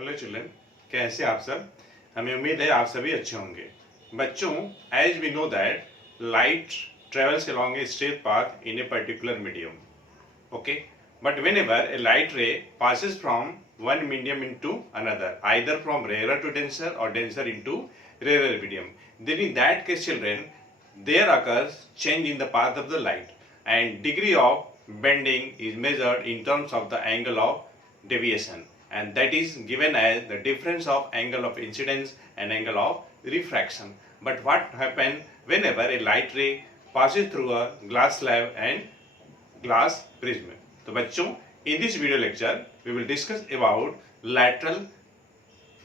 Hello children, कैसे आप सब। हमें उम्मीद है आप सभी अच्छे होंगे। बच्चों, as we know that light travels along a straight path in a particular medium. Okay, but whenever a light ray passes from one medium into another, either from rarer to denser or denser into rarer medium, then in that case children, there occurs change in the path of the light, and degree of bending is measured in terms of the angle of deviation, and that is given as the difference of angle of incidence and angle of refraction. But what happens whenever a light ray passes through a glass slab and glass prism? So बच्चों, in this video lecture we will discuss about lateral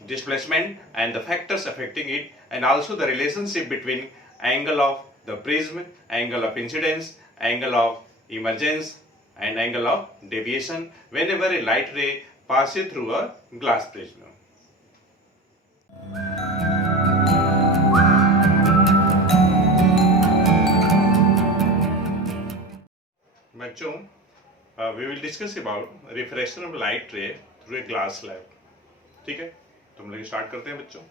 displacement and the factors affecting it, and also the relationship between angle of the prism, angle of incidence, angle of emergence and angle of deviation whenever a light ray passes through a glass prism. बच्चों, we will discuss about refraction of light ray through a glass slab. ठीक है, तो हम लोग start करते हैं बच्चों.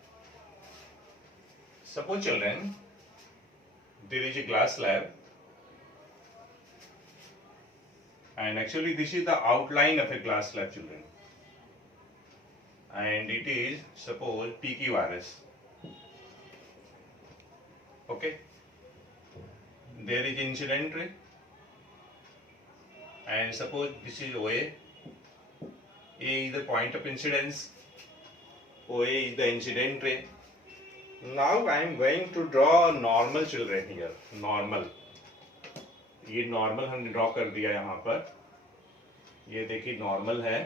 Suppose children, there is a glass slab, and actually this is the outline of a glass slab, children, and it is suppose PQRS. Okay, there is incident ray, and suppose this is OA. A is the point of incidence, OA is the incident ray. Now I am going to draw normal, children, here. Normal, ये normal हमने draw कर दिया यहाँ पर. ये देखिए normal है.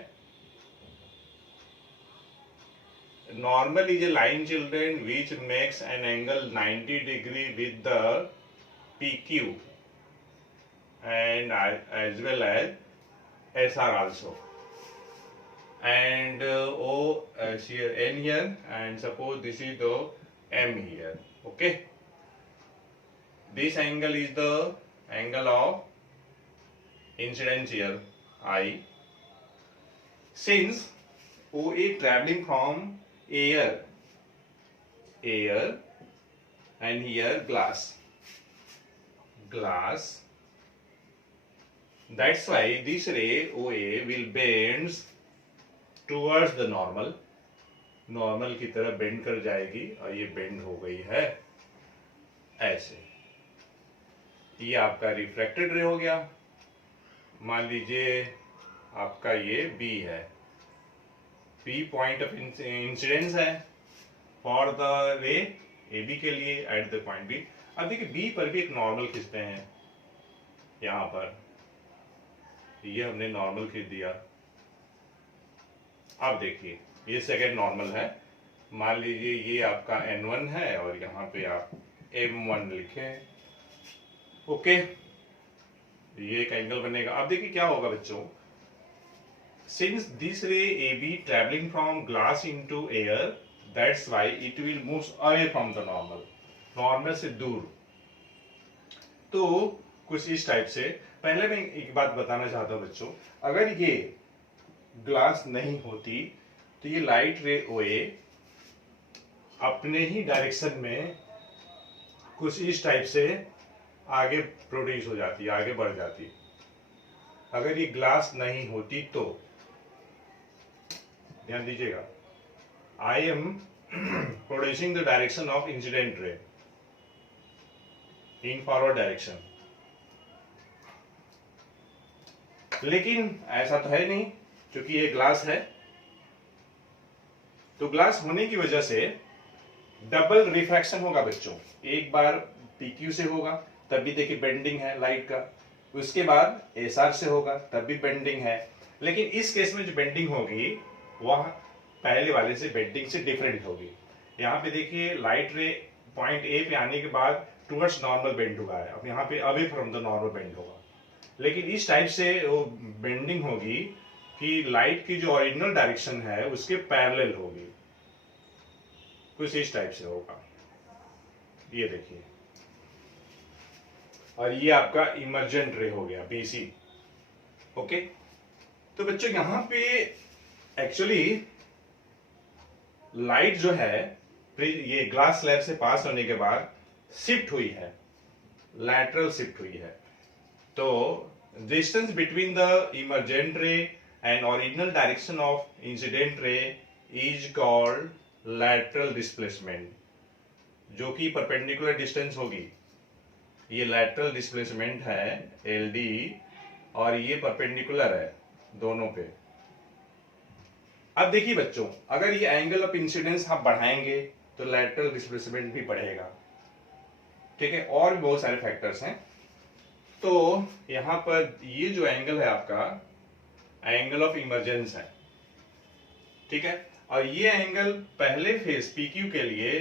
Normal is a line, children, which makes an angle 90 degree with the PQ and as well as SR also, and O here N here, and suppose this is the M here. Okay, this angle is the angle of incidence here, I. Since OA traveling from air and here glass, that's why this ray OA will bends towards the normal की तरफ bend कर जाएगी, और ये bend हो गई है ऐसे. ये आपका रिफ्रैक्टेड रे हो गया. मान लीजिए आपका ये B है, P पॉइंट ऑफ इंसिडेंस है फॉर द रे AB के लिए एट द पॉइंट B. अब देखिए B पर भी एक नॉर्मल खींचते हैं. यहाँ पर ये हमने नॉर्मल खींच दिया. अब देखिए ये सेकेंड नॉर्मल है. मान लीजिए ये आपका N1 है और यहाँ पे आप M1 लिखें. ओके, ये एक एंगल बनेगा. अब देखिए क्या होगा बच्चों. Since this ray AB traveling from glass into air, that's why it will move away from the normal. Normal से दूर. तो कुछ इस टाइप से. पहले मैं एक बात बताना चाहता हूं बच्चों, अगर ये ग्लास नहीं होती तो ये लाइट रे OA अपने ही डायरेक्शन में कुछ इस टाइप से आगे प्रोड्यूस हो जाती, आगे बढ़ जाती. अगर ये ग्लास नहीं होती तो ध्यान दीजिएगा, I am producing the direction of incident ray in forward direction. लेकिन ऐसा तो है नहीं, क्योंकि ये ग्लास है. तो ग्लास होने की वजह से डबल रिफ्रैक्शन होगा बच्चों. एक बार PQ से होगा, तब भी देखिए बेंडिंग है लाइट का. उसके बाद SR से होगा, तब भी बेंडिंग है. लेकिन इस केस में जो बेंडिंग होगी वह पहले वाले से बेंडिंग से डिफरेंट होगी. यहाँ पे देखिए लाइट रे पॉइंट A पे आने के बाद टुवर्ड्स नॉर्मल बेंड हुआ है. अब यहाँ पे away from the normal bend होगा. लेकिन इस टाइप से वो बेंडिंग होगी कि लाइट की जो ओरिजिनल डायरेक्शन है उसके पैरेलल होगी. कुछ इस टाइप से होगा. ये देखिए, और ये आपका इमर्जेंट रे हो गया BC. ओके, तो बच्चों यहाँ पे एक्चुअली लाइट जो है ये ग्लास स्लैब से पास होने के बाद शिफ्ट हुई है, लैटरल शिफ्ट हुई है। तो डिस्टेंस बिटवीन द इमर्जेंट रे and original direction of incident ray is called lateral displacement, जो कि परपेंडिकुलर डिस्टेंस होगी। ये लैटरल डिस्प्लेसमेंट है LD और ये परपेंडिकुलर है दोनों पे। अब देखिए बच्चों, अगर ये एंगल ऑफ इंसिडेंस आप बढ़ाएंगे तो लैटरल डिस्प्लेसमेंट भी बढ़ेगा, ठीक है। और भी बहुत सारे फैक्टर्स हैं। तो यहां पर ये जो एंगल है आपका एंगल ऑफ इमर्जेंस है, ठीक है। और ये एंगल पहले फेज PQ के लिए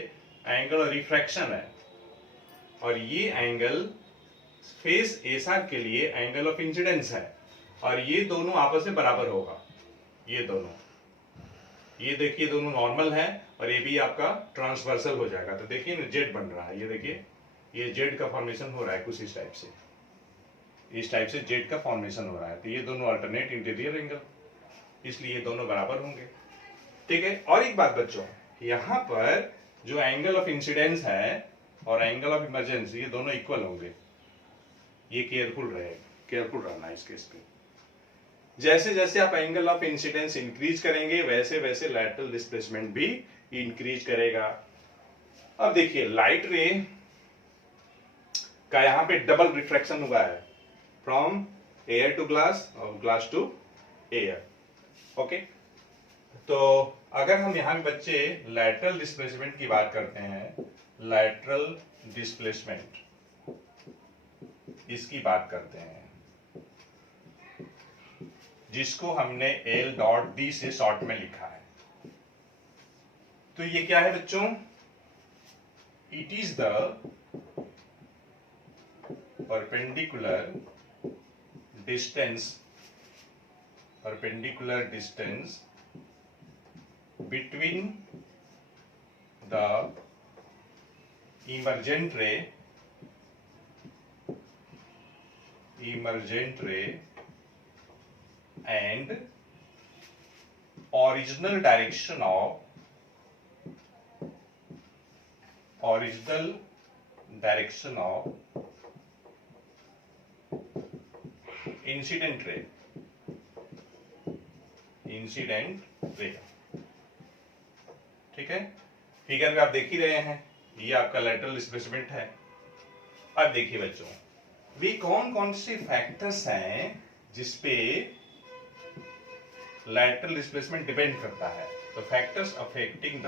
एंगल ऑफ रिफ्रैक्शन है, और ये एंगल फेज SR के लिए एंगल ऑफ इंसिडेंस है, और ये दोनों आपस में बराबर होगा। ये दोनों, ये देखिए दोनों नॉर्मल है और ये भी आपका ट्रांसवर्सल हो जाएगा। तो देखिए ना जेड बन रहा है, ये देखिए ये जेड का फॉर्मेशन हो रहा है कुछ इस टाइप से, इस टाइप से जेड का फॉर्मेशन हो रहा है। तो ये दोनों अल्टरनेट इंटीरियर एंगल, इसलिए ये दोनों बराबर होंगे, ठीक है। और एक बात बच्चों, यहाँ पर जो एंगल ऑफ इंसिडेंस है और एंगल ऑफ इमरजेंस ये दोनों इक्वल होंगे। ये केयरफुल रहे, केयरफुल रहना इस केस पे। जैसे जैसे आप एंगल ऑफ इंसिडेंस इंक्रीज करेंगे वैसे वैसे लैटरल डिस्प्लेसमेंट भी इंक्रीज करेगा। अब देखिए लाइट रे का यहाँ पे डबल रिफ्रैक्शन हुआ है, फ्रॉम एयर टू ग्लास और ग्लास टू एयर, ओके। तो अगर हम यहाँ पे बच्चे लैटरल डिस्प्लेसमेंट की बात करते हैं, लैटरल डिस्प्लेसमेंट इसकी बात करते हैं, जिसको हमने L.D से शॉर्ट में लिखा है। तो ये क्या है बच्चों? It is the perpendicular distance between the emergent ray and original direction of incident ray, ठीक है। फिगर में आप देख ही रहे हैं, ये आपका लैटरल डिस्प्लेसमेंट है। अब देखिए बच्चों, भी कौन कौन से फैक्टर्स हैं जिसपे लैटरल डिस्प्लेसमेंट डिपेंड करता है। तो factors affecting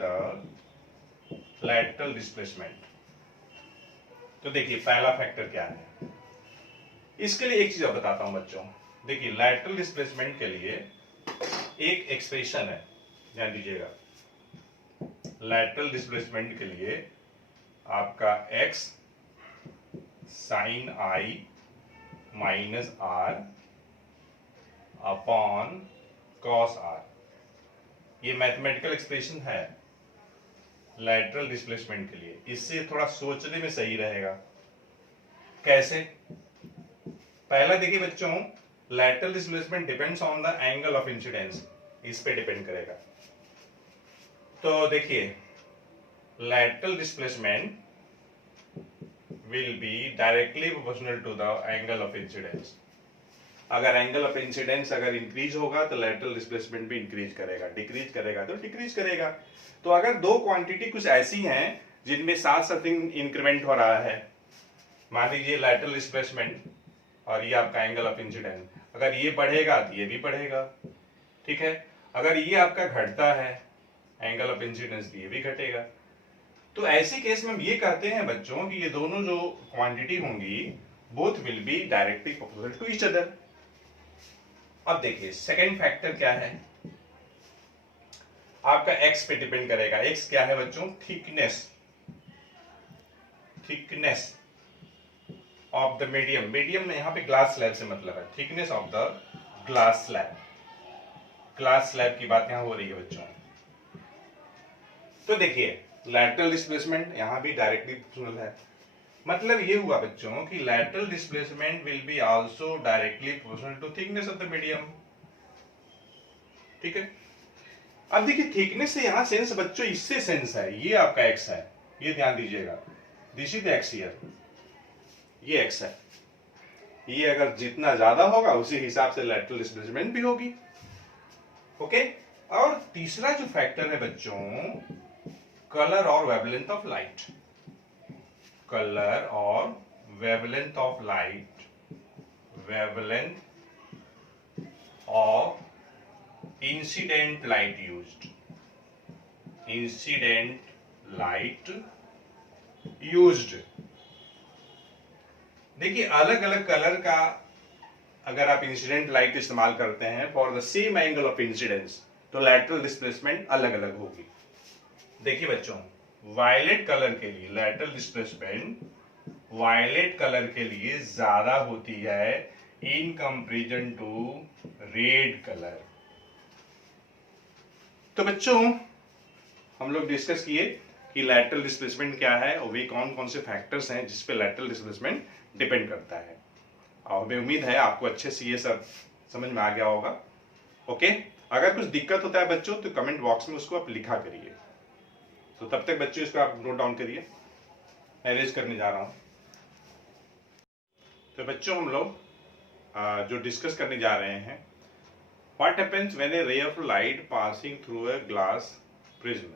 the lateral displacement. तो देखिए पहला फैक्टर क्या है, इसके लिए एक चीज बताता हूं बच्चों। देखिए लैटरल डिस्प्लेसमेंट के लिए एक एक्सप्रेशन है, ध्यान दीजिएगा। लैटरल डिस्प्लेसमेंट के लिए आपका x sin I minus R upon cos R, ये मैथमेटिकल एक्सप्रेशन है लैटरल डिस्प्लेसमेंट के लिए। इससे थोड़ा सोचने में सही रहेगा। कैसे? पहला देखिए बच्चों, lateral displacement depends on the angle of incidence, इस पे डिपेंड करेगा। तो देखिए lateral displacement will be directly proportional to the angle of incidence। अगर एंगल ऑफ इंसिडेंस अगर इंक्रीज होगा तो लैटरल डिस्प्लेसमेंट भी इंक्रीज करेगा, डिक्रीज करेगा तो डिक्रीज करेगा। तो अगर दो क्वांटिटी कुछ ऐसी हैं जिनमें साथ साथ इंक्रीमेंट हो रहा है, मान लीजिए लैटरल डिस्प्लेसमेंट और ये आपका एंगल ऑफ इंसिडेंस, अगर ये बढ़ेगा तो ये भी बढ़ेगा, ठीक है। अगर ये आपका घटता है एंगल ऑफ इंसिडेंस, ये भी घटेगा। तो ऐसे केस में हम ये कहते हैं बच्चों कि ये दोनों जो क्वांटिटी होंगी both will be directly proportional to each other. अब देखिए सेकंड फैक्टर क्या है, आपका x पे डिपेंड करेगा। x क्या है बच्चों? Thickness of the medium. Medium में यहाँ पे ग्लास स्लैब से मतलब है, thickness of the glass slab. Glass slab की बात यहाँ हो रही है बच्चों। तो देखिए लैटरल डिस्प्लेसमेंट यहाँ भी डायरेक्टली प्रोपोर्शनल है। मतलब ये हुआ बच्चों कि lateral displacement will be also directly proportional to thickness of the medium, ठीक है। अब देखिए थिकनेस से यहां सेंस बच्चों इससे सेंस है, ये आपका एक्स है, ये ध्यान दीजिएगा, दिस इज एक्स हियर, ये एक्स है। ये अगर जितना ज्यादा होगा उसी हिसाब से लैटरल डिस्प्लेसमेंट भी होगी। ओके। और तीसरा जो फैक्टर है बच्चों, कलर और वेवलेंथ ऑफ लाइट। कलर और wavelength of light, wavelength of incident light used, incident light used. देखिए अलग अलग कलर का अगर आप इंसिडेंट लाइट इस्तेमाल करते हैं for the same angle of incidence, तो लैटरल डिस्प्लेसमेंट अलग अलग होगी। देखिए बच्चों, वायलेट कलर के लिए लैटरल डिस्प्लेसमेंट वायलेट कलर के लिए ज्यादा होती है in comparison to red colour. तो बच्चों हम लोग डिस्कस किए कि लैटरल डिस्प्लेसमेंट क्या है और वे कौन कौन से फैक्टर्स हैं जिस पे लैटरल डिस्प्लेसमेंट डिपेंड करता है। और हमें उम्मीद है आपको अच्छे से ये सब समझ में आ गया होगा। ओके। अगर कुछ दिक्कत होता है बच्चों तो कमेंट बॉक्स में उसको आप लिखा करिए। तो तब तक बच्चों इसको आप नोट डाउन करिए, अरेंज करने जा रहा हूं। तो बच्चों हम लोग जो डिस्कस करने जा रहे हैं, what happens when A ray of light passing through a glass prism.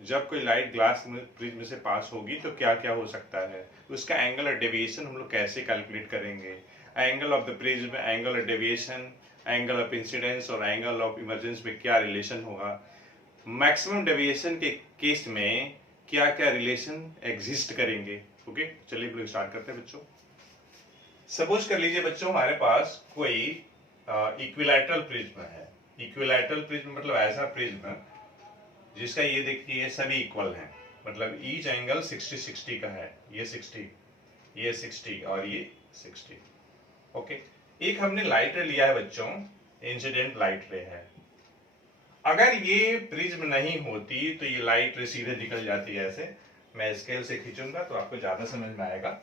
जब कोई लाइट ग्लास प्रिज्म से पास होगी तो क्या क्या हो सकता है, उसका एंगल ऑफ डेविएशन हम लोग कैसे कैलकुलेट करेंगे, angle of the prism, angle of deviation, angle of incidence और एंगल ऑफ इमर्जेंस में क्या रिलेशन होगा, मैक्सिमम डेविएशन के केस में क्या क्या रिलेशन एग्जिस्ट करेंगे। ओके, चलिए लोग स्टार्ट करते हैं बच्चों। सपोज कर लीजिए बच्चों हमारे पास कोई इक्विलैटरल प्रिज्म है। इक्विलैटरल प्रिज्म मतलब ऐसा प्रिज्म जिसका ये देखिए सभी इक्वल हैं, मतलब ईच एंगल 60-60 का है, ये 60, ये 60 और ये 60। ओके। एक हमने लाइट रे लिया है बच्चों, इंसिडेंट लाइट रे है। अगर ये प्रिज्म नहीं होती तो ये लाइट रे सीधे निकल जाती है ऐसे। मैं स्केल से खींचूंगा तो आपको ज्यादा समझ में आएगा,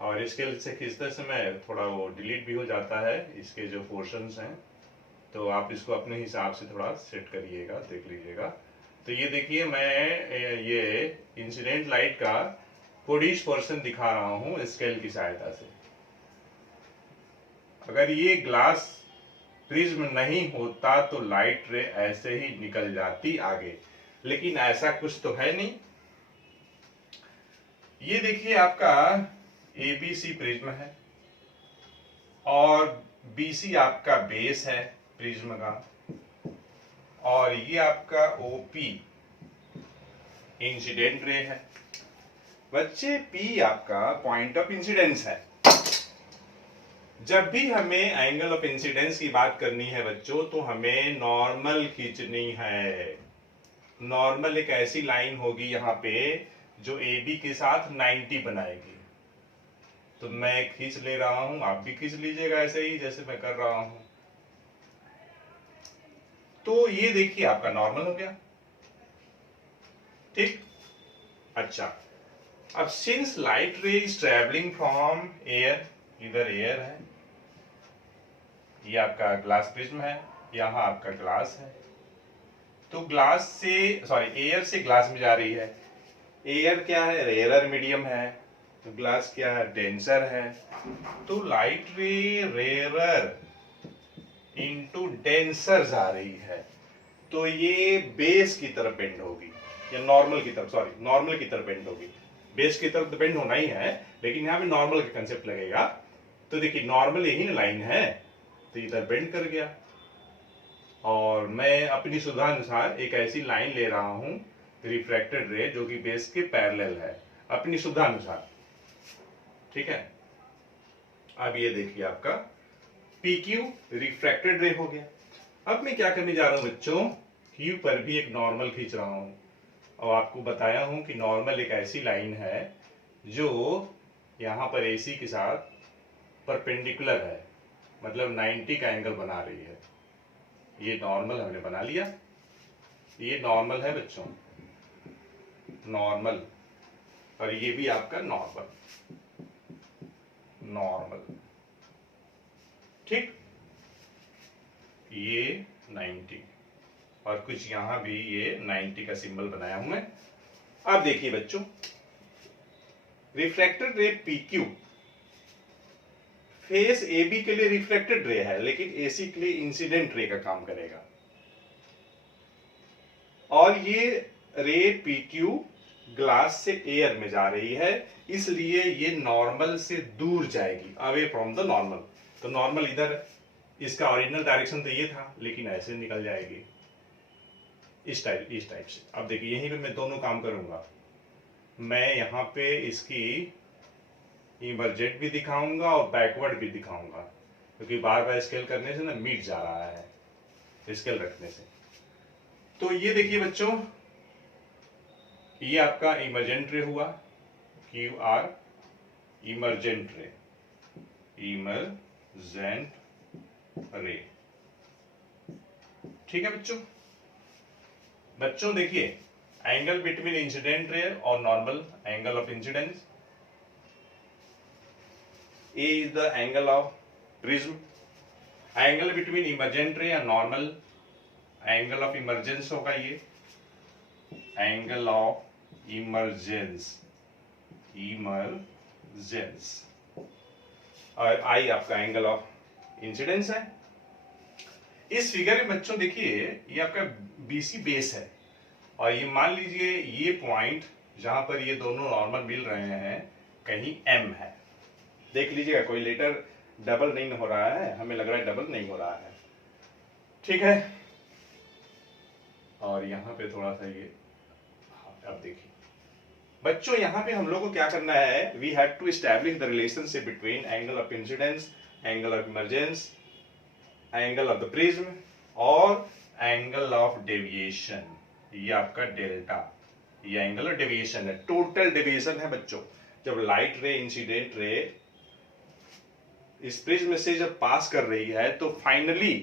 और स्केल से खींचते समय थोड़ा वो डिलीट भी हो जाता है इसके जो पोर्शंस हैं, तो आप इसको अपने हिसाब से थोड़ा सेट करिएगा, देख लीजिएगा। तो ये देखिए मैं ये इंसिडेंट लाइट का 40% दिखा रहा हूं स्केल की सहायता से। अगर ये ग्लास प्रिज्म नहीं होता तो लाइट रे ऐसे ही निकल जाती आगे, लेकिन ऐसा कुछ तो है नहीं। ये देखिए आपका एबीसी प्रिज्म है और बीसी आपका बेस है प्रिज्म का, और ये आपका ओपी इंसिडेंट रे है। बच्चे पी आपका पॉइंट ऑफ इंसिडेंस है। जब भी हमें एंगल ऑफ इंसिडेंस की बात करनी है बच्चों तो हमें नॉर्मल खींचनी है। नॉर्मल एक ऐसी लाइन होगी यहाँ पे जो ए बी के साथ 90 बनाएगी। तो मैं खींच ले रहा हूं, आप भी खींच लीजिएगा ऐसे ही जैसे मैं कर रहा हूं। तो ये देखिए आपका नॉर्मल हो गया, ठीक। अच्छा, अब सिंस लाइट रे इज ट्रेवलिंग फ्रॉम एयर, इधर एयर है, ये आपका ग्लास प्रिज्म है, यहां आपका ग्लास है, तो ग्लास से एयर से ग्लास में जा रही है। एयर क्या है, रेयरर मीडियम है, तो ग्लास क्या है, डेंसर है। तो लाइट रे रेयरर इनटू डेंसर जा रही है, तो ये बेस की तरफ बेंड होगी, या नॉर्मल की तरफ, नॉर्मल की तरफ बेंड होगी। बेस की तरफ तो बेंड होना ही है, लेकिन यहाँ पे नॉर्मल का कंसेप्ट लगेगा। तो देखिए नॉर्मल यही लाइन है, तो इधर बेंड कर गया, और मैं अपनी सुविधा अनुसार एक ऐसी लाइन ले रहा हूं रिफ्रैक्टेड रे जो कि बेस के पैरेलल है, अपनी सुविधा अनुसार, ठीक है। अब ये देखिए आपका PQ रिफ्रैक्टेड रे हो गया। अब मैं क्या करने जा रहा हूं बच्चों, Q पर भी एक नॉर्मल खींच रहा हूं, और आपको बताया हूं कि नॉर्मल एक ऐसी लाइन है जो यहां पर AC के साथ परपेंडिकुलर है, मतलब 90 का एंगल बना रही है। ये नॉर्मल हमने बना लिया, ये नॉर्मल है बच्चों, नॉर्मल, और ये भी आपका नॉर्मल, ठीक। ये 90 और कुछ यहां भी ये 90 का सिंबल बनाया हूं मैं। अब देखिए बच्चों, रिफ्रैक्टेड रे PQ फेस AB के लिए रिफ्लेक्टेड रे है, लेकिन AC के लिए इंसिडेंट रे का काम करेगा। और ये रे PQ ग्लास से एयर में जा रही है, इसलिए ये नॉर्मल से दूर जाएगी, अवे फ्रॉम द नॉर्मल। तो नॉर्मल इधर है, इसका ओरिजिनल डायरेक्शन तो ये था, लेकिन ऐसे निकल जाएगी इस टाइप से। अब देखिए यहीं पे मैं दोनों काम करूंगा, मैं यहाँ पे इसकी इमरजेंट भी दिखाऊंगा और बैकवर्ड भी दिखाऊंगा, क्योंकि बार बार स्केल करने से ना मिट जा रहा है स्केल रखने से। तो ये देखिए बच्चों, ये आपका इमरजेंट रे हुआ, QR emergent ray, emergent ray. ठीक है बच्चों। बच्चों देखिए, एंगल बिटवीन इंसिडेंट रे और normal, angle of incidence, A is the angle of prism. Angle between emergent ray and normal, angle of emergence होगा ये, angle of emergence, और I आपका एंगल ऑफ इंसिडेंस है। इस फिगर में बच्चों देखिए, ये आपका BC बेस है, और ये मान लीजिए ये पॉइंट जहां पर ये दोनों नॉर्मल मिल रहे हैं कहीं M है। देख लीजिएगा, कोई लेटर डबल नहीं हो रहा है, हमें लग रहा है डबल नहीं हो रहा है। ठीक है, और यहाँ पे थोड़ा सा ये, अब देखिए बच्चों, यहाँ पे हम लोग को क्या करना है, we have to establish the relationship between angle of incidence, angle of emergence, angle of the prism और एंगल ऑफ डेविएशन। ये आपका डेल्टा, ये एंगल ऑफ डेविएशन है, टोटल डेविएशन है बच्चों। जब लाइट रे इंसिडेंट रे इस प्रिज्म से जब पास कर रही है, तो finally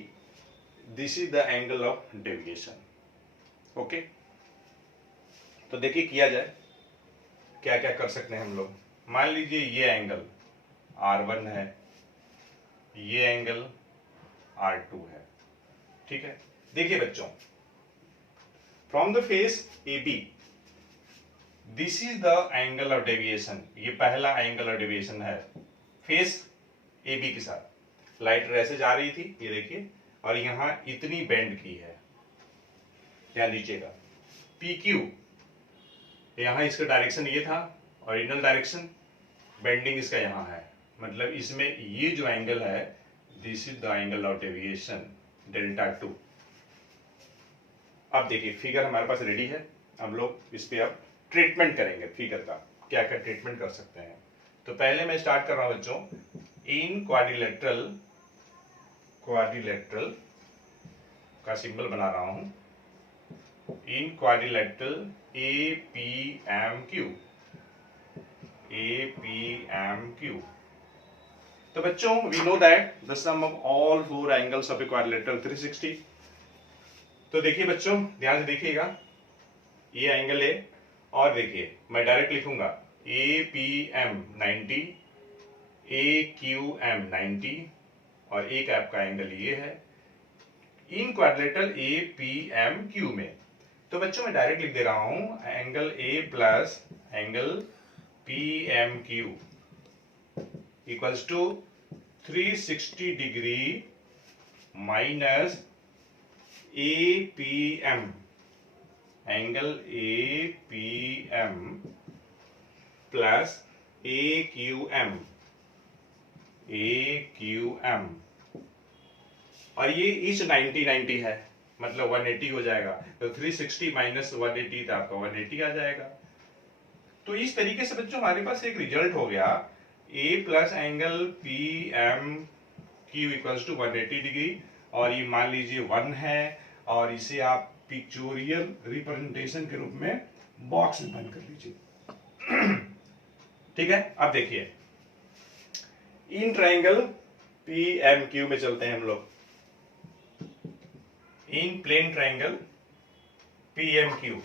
this is the angle of deviation. Okay, तो देखिए किया जाए, क्या क्या कर सकते हैं हम लोग। मान लीजिए ये एंगल R1 है, ये एंगल R2 है। ठीक है, देखिए बच्चों, from the face AB this is the angle of deviation, ये पहला एंगल ऑफ डेविएशन है फेस AB के साथ। लाइट ऐसे जा रही थी, ये देखिए, और यहां इतनी बेंड की है, ध्यान दीजिएगा। PQ यहां इसका डायरेक्शन ये था, ओरिजिनल डायरेक्शन, बेंडिंग इसका यहां है, मतलब इसमें ये जो एंगल है, this is the angle of deviation Δ2। अब देखिए फिगर हमारे पास रेडी है, हम लोग इस पे अब ट्रीटमेंट करेंगे फिगर का, क्या क्या ट्रीटमेंट कर सकते हैं। तो पहले मैं स्टार्ट कर रहा हूं बच्चों, इन क्वाड्रिलेटरल का सिंबल बना रहा हूं, इन क्वाड्रिलेटरल APMQ। तो बच्चों, we know that the sum of all four angles of a quadrilateral 360। तो देखिए बच्चों, ध्यान से देखिएगा, ये एंगल है, और देखिए मैं डायरेक्ट लिखूंगा APM 90, AQM 90, और एक आपका एंगल ये है इन क्वाड्रिलेटरल APMQ में। तो बच्चों मैं डायरेक्ट लिख दे रहा हूं, angle A plus angle PMQ equals to 360 degree minus APM, angle APM plus AQM, और ये ईच 90 है, मतलब 180 हो जाएगा। तो 360 माइनस 180 था आपका 180 आ जाएगा। तो इस तरीके से बच्चों हमारे पास एक रिजल्ट हो गया, A plus angle PMQ equals to 180 degree, और ये मान लीजिए 1 है, और इसे आप पिक्चोरियल रिप्रेजेंटेशन के रूप में बॉक्स में बंद कर लीजिए। ठीक है, अब देखिए इन ट्रायंगल PMQ में चलते हैं हम लोग, इन प्लेन ट्रायंगल PMQ,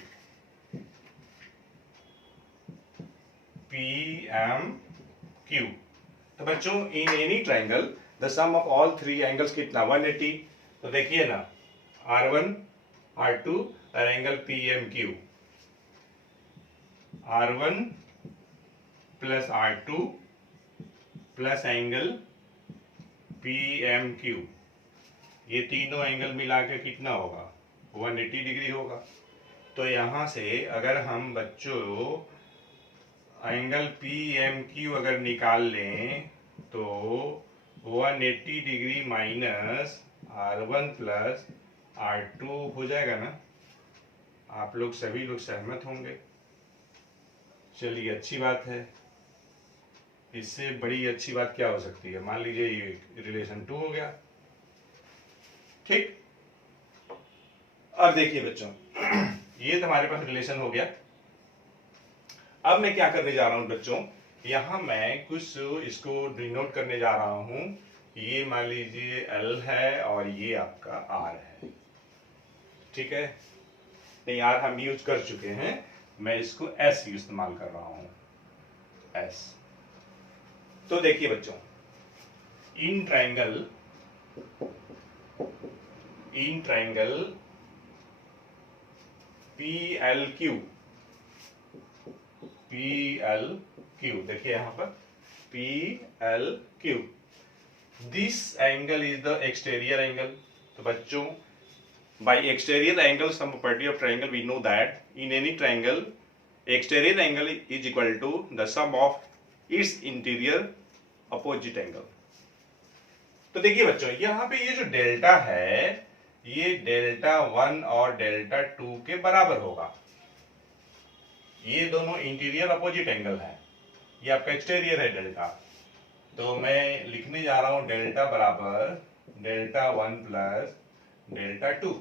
तो बच्चों in any triangle the sum of all three angles कितना 180। तो देखिए ना, R1 R2 और angle PMQ, R1 plus R2 plus angle PMQ, ये तीनों एंगल मिला के कितना होगा? 180 डिग्री होगा। तो यहाँ से अगर हम बच्चों एंगल PMQ अगर निकाल लें तो 180 degree minus R1 plus R2 हो जाएगा ना। आप लोग सभी लोग सहमत होंगे। चलिए, अच्छी बात है। इससे बड़ी अच्छी बात क्या हो सकती है? मान लीजिए ये रिलेशन 2 हो गया। ठीक, अब देखिए बच्चों, ये तो हमारे पास रिलेशन हो गया। अब मैं क्या करने जा रहा हूं बच्चों, यहां मैं कुछ इसको डिनोट करने जा रहा हूं। ये मान लीजिए L है और ये आपका R है। ठीक है, नहीं R हम यूज कर चुके हैं, मैं इसको S इस्तेमाल कर रहा हूं, S। तो देखिए बच्चों, इन ट्रायंगल PLQ, देखिए यहां पर PLQ, this angle is the exterior angle. तो बच्चों, by exterior angle sum property of triangle we know that in any triangle exterior angle is equal to the sum of its interior opposite angle। तो देखिए बच्चों, यहाँ पे ये जो delta है ये डेल्टा 1 और डेल्टा 2 के बराबर होगा। ये दोनों इंटीरियर अपोजिट एंगल है, ये आपका एक्सटीरियर है डेल्टा। तो मैं लिखने जा रहा हूं डेल्टा बराबर डेल्टा 1 प्लस डेल्टा 2।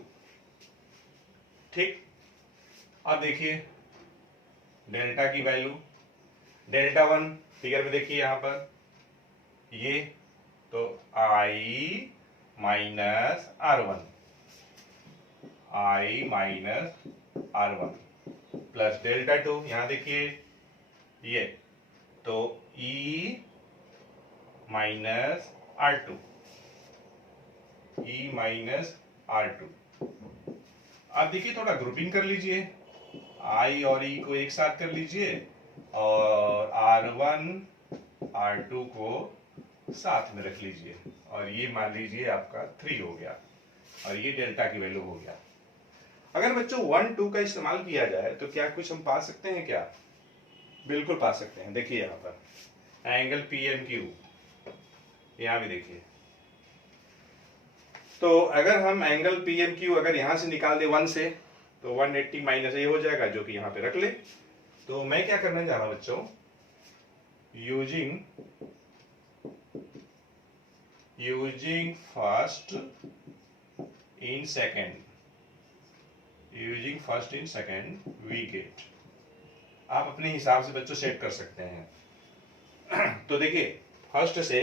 ठीक, अब देखिए डेल्टा की वैल्यू, डेल्टा 1 फिगर में देखिए यहां पर ये, तो I minus R1 plus delta 2, यहां देखिए ये, तो E माइनस R2, अब देखिए थोड़ा ग्रुपिंग कर लीजिए, I और E को एक साथ कर लीजिए और R1 R2 को साथ में रख लीजिए, और ये मान लीजिए आपका 3 हो गया, और ये डेल्टा की वैल्यू हो गया। अगर बच्चों 1 2 का इस्तेमाल किया जाए तो क्या कुछ हम पा सकते हैं क्या? बिल्कुल पा सकते हैं। देखिए यहाँ पर एंगल PMQ, यहाँ भी देखिए, तो अगर हम एंगल PMQ अगर यहां से निकाल दे 1 से, तो 180 माइनस ये हो जाएगा, जो कि यहां पे रख ले। तो मैं क्या करने जा रहा हूं बच्चों, using first and second we get. आप अपने हिसाब से बच्चों सेट कर सकते हैं। तो देखिए, फर्स्ट से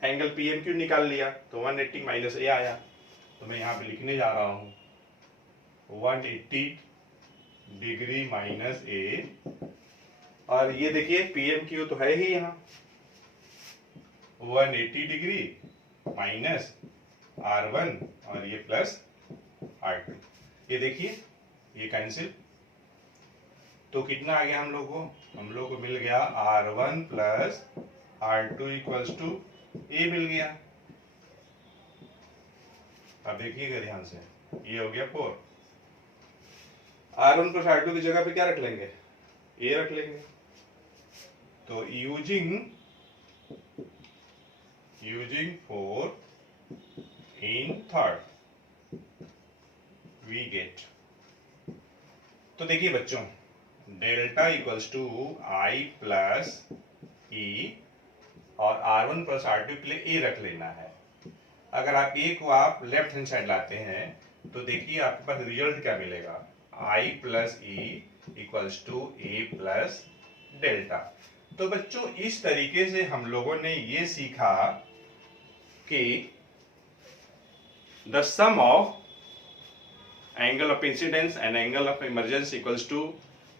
एंगल PMQ निकाल लिया तो 180 माइनस ए आया, तो मैं यहाँ पे लिखने जा रहा हूँ 180 डिग्री माइनस ए, और ये देखिए PMQ तो है ही यहाँ, 180 डिग्री माइनस R1 और ये प्लस R2, ये देखिए ये कैंसिल, तो कितना आ गया हम लोग को मिल गया R1 plus R2 equals to A मिल गया। अब देखिएगा ध्यान से, ये हो गया 4। R1 प्लस R2 की जगह पे क्या रख लेंगे? ए रख लेंगे। तो using 4 in third we get. तो देखिए बच्चों, delta equals to I plus E, और R1 प्लस R2 के लिए ए रख लेना है। अगर आप ए को आप लेफ्ट हैंड साइड लाते हैं तो देखिए आपके पास रिजल्ट क्या मिलेगा, I plus E equals to A plus delta. तो बच्चों, इस तरीके से हम लोगों ने ये सीखा कि the sum of angle of incidence and angle of emergence equals to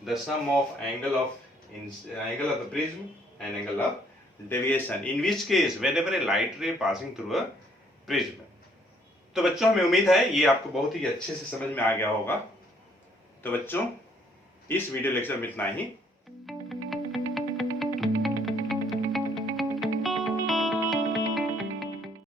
the sum of angle of the prism and angle of deviation, in which case whenever a light ray passing through a prism, तो बच्चों हमें उम्मीद है ये आपको बहुत ही अच्छे से समझ में आ गया होगा। तो बच्चों इस वीडियो लेक्चर में इतना ही।